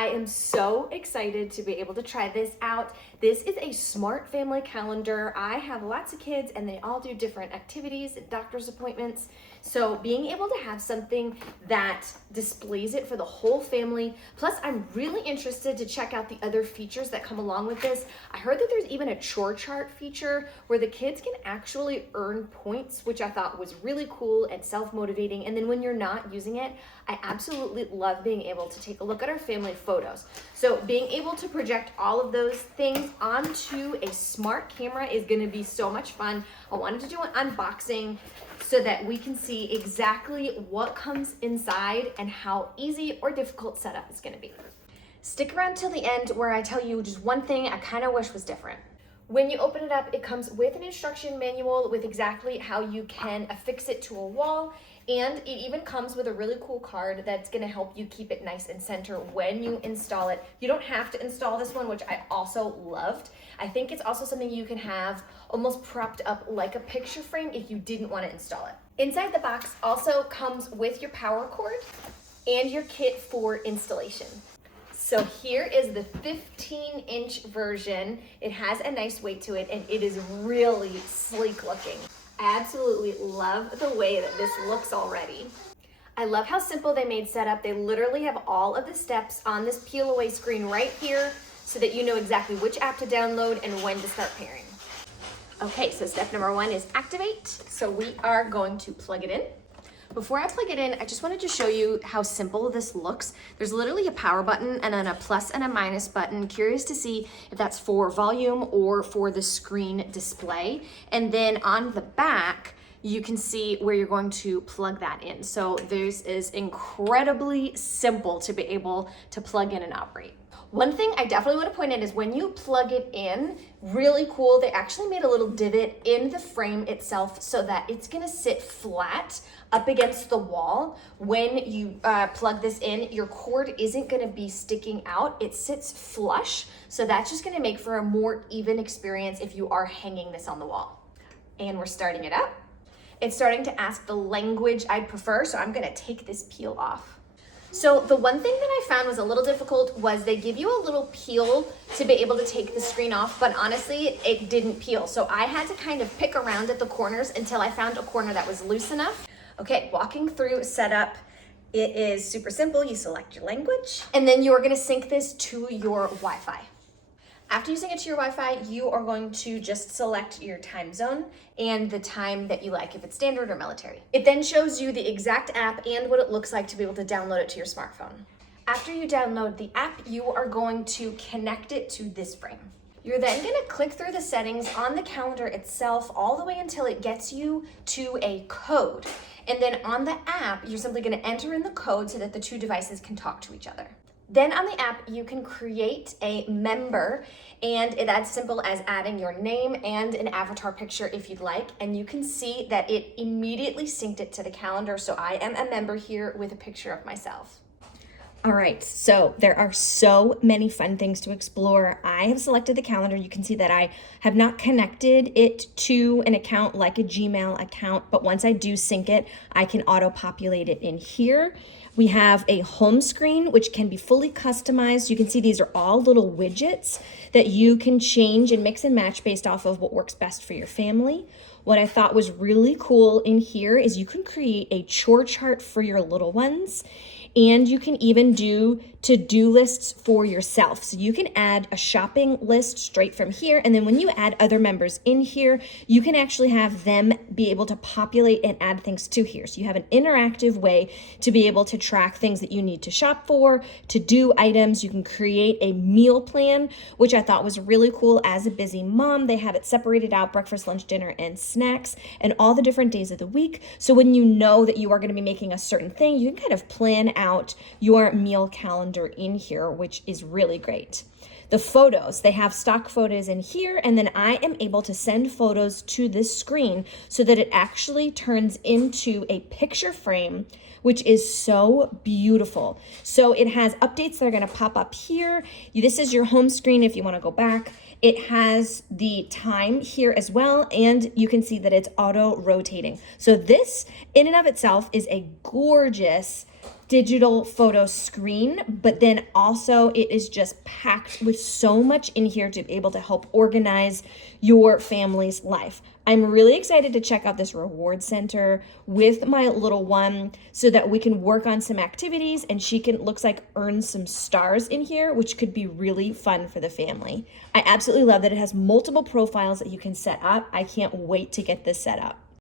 I am so excited to be able to try this out. This is a smart family calendar. I have lots of kids and they all do different activities and doctor's appointments. So being able to have something that displays it for the whole family, plus I'm really interested to check out the other features that come along with this. I heard that there's even a chore chart feature where the kids can actually earn points, which I thought was really cool and self-motivating. And then when you're not using it, I absolutely love being able to take a look at our family photos. So being able to project all of those things onto a smart camera is gonna be so much fun. I wanted to do an unboxing so that we can see exactly what comes inside and how easy or difficult setup is gonna be. Stick around till the end where I tell you just one thing I kind of wish was different. When you open it up, it comes with an instruction manual with exactly how you can affix it to a wall, and it even comes with a really cool card that's gonna help you keep it nice and center when you install it. You don't have to install this one, which I also loved. I think it's also something you can have almost propped up like a picture frame if you didn't want to install it. Inside the box also comes with your power cord and your kit for installation. So here is the 15-inch version. It has a nice weight to it and it is really sleek looking. I absolutely love the way that this looks already. I love how simple they made setup. They literally have all of the steps on this peel away screen right here so that you know exactly which app to download and when to start pairing. Okay, so step number one is activate. So we are going to plug it in. Before I plug it in, I just wanted to show you how simple this looks. There's literally a power button and then a plus and a minus button. Curious to see if that's for volume or for the screen display. And then on the back, you can see where you're going to plug that in. So this is incredibly simple to be able to plug in and operate. One thing I definitely want to point out is when you plug it in, really cool, they actually made a little divot in the frame itself so that it's gonna sit flat up against the wall. When you plug this in, your cord isn't gonna be sticking out, it sits flush. So that's just gonna make for a more even experience if you are hanging this on the wall. And we're starting it up. It's starting to ask the language I'd prefer, so I'm gonna take this peel off. So the one thing that I found was a little difficult was they give you a little peel to be able to take the screen off, but honestly, it didn't peel. So I had to kind of pick around at the corners until I found a corner that was loose enough. Okay, walking through setup, it is super simple. You select your language, and then you're gonna sync this to your Wi-Fi. After you sync it to your Wi-Fi, you are going to just select your time zone and the time that you like, if it's standard or military. It then shows you the exact app and what it looks like to be able to download it to your smartphone. After you download the app, you are going to connect it to this frame. You're then gonna click through the settings on the calendar itself all the way until it gets you to a code. And then on the app, you're simply gonna enter in the code so that the two devices can talk to each other. Then on the app, you can create a member, and it's as simple as adding your name and an avatar picture if you'd like. And you can see that it immediately synced it to the calendar. So I am a member here with a picture of myself. All right, so there are so many fun things to explore. I have selected the calendar. You can see that I have not connected it to an account like a Gmail account, but once I do sync it, I can auto-populate it in here. We have a home screen, which can be fully customized. You can see these are all little widgets that you can change and mix and match based off of what works best for your family. What I thought was really cool in here is you can create a chore chart for your little ones. And you can even do to-do lists for yourself. So you can add a shopping list straight from here. And then when you add other members in here, you can actually have them be able to populate and add things to here. So you have an interactive way to be able to track things that you need to shop for, to-do items. You can create a meal plan, which I thought was really cool. As a busy mom, they have it separated out: breakfast, lunch, dinner, and snacks, and all the different days of the week. So when you know that you are gonna be making a certain thing, you can kind of plan out your meal calendar in here, which is really great. The photos, they have stock photos in here, and then I am able to send photos to this screen so that it actually turns into a picture frame, which is so beautiful. So it has updates that are gonna pop up here. This is your home screen if you wanna go back. It has the time here as well, and you can see that it's auto rotating. So this in and of itself is a gorgeous digital photo screen, but then also it is just packed with so much in here to be able to help organize your family's life. I'm really excited to check out this reward center with my little one so that we can work on some activities and she can, looks like, earn some stars in here, which could be really fun for the family. I absolutely love that it has multiple profiles that you can set up. I can't wait to get this set up.